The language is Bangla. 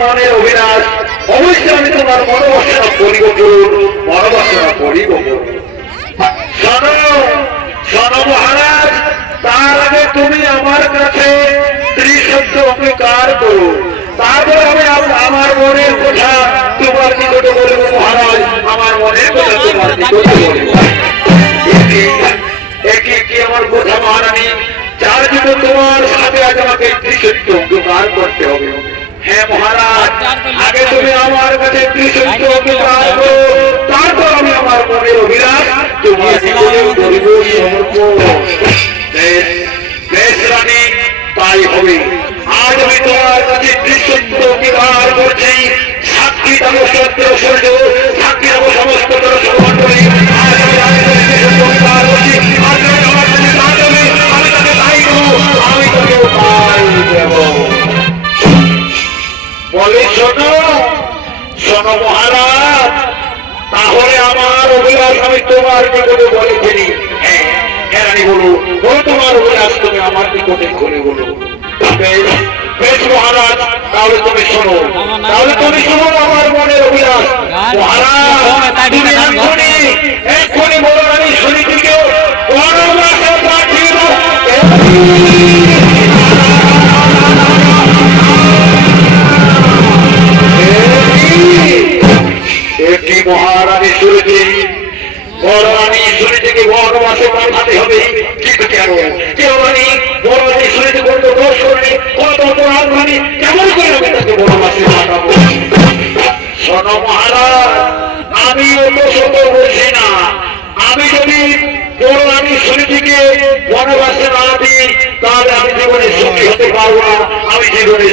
মনের অভিলাষ অবশ্যই আমি তোমার মনোবাসনা করিব মনোবাসনা করিব। শোনো শোনো মহারাজ, তার আগে তুমি আমার কাছে ত্রিশব্দ অঙ্গীকার করো, তারপর আমি আমার মনের কথা তোমার নিকটে বলবো। মহারাজ, আমার মনের কথা তোমার নিকটে বলবো। কি আমার কথা মহারানী, যার জন্য তোমার সাথে আজ আমাকে ত্রিশব্দ অঙ্গীকার করতে হবে। হ্যাঁ মহারাজ, আগে তুমি আমার কাছে ত্রিশব্দ অঙ্গীকার করো, তারপর আমি আমার মনের অভিলাষ তোমার নিকটে বলব সমর্পণ। বেশ রানী, তাই হবে। আজ আমি তোমার কাছে ত্রিশব্দ অঙ্গীকার করছি। সাক্ষী থাকো সত্য সূর্য, সাক্ষী থাকো সমস্ত দর্শকমণ্ডলী। আজ আমি ত্রিশব্দ অঙ্গীকার করছি। আজ আমি আমার কাছে যা দেবে আমি তাকে তাই দেবো, আমি তাকে তাই দেব। বলে শোনো শোনো মহারাজ, তাহলে আমার অভিলাষ আমি তোমার নিকটে বলে ফেলি। হ্যাঁ রানী, বলো বলো তোমার অভিলাষ তুমি আমার নিকটে করে বলো। বেশ মহারাজ, তাহলে তুমি শোনো, তাহলে তুমি শোনো আমার মনের অভিলাষ। মহারাজ, তুমি এক্ষুনি বলো রানী সুনীতিকে বনবাসে পাঠিয়ে দাও। একটি মহারানী শুনেছি, বড় রানী শুনেছিকে বনবাসে পাঠাতে হবে। কিন্তু কেন? কেউ রানী বড় রানী শুনেছি কত দোষ করেনি, কত অপরাধ রানী, কেমন করে আমি তাকে বনবাসে পাঠাবো? শোনো মহারাজ, আমি অত শত বলছি না। আমি যদি বড় রানী শুনেছিকে বনবাসে না দিই, তাহলে আমি জীবনে সুখী হতে পারবো না, আমি জীবনে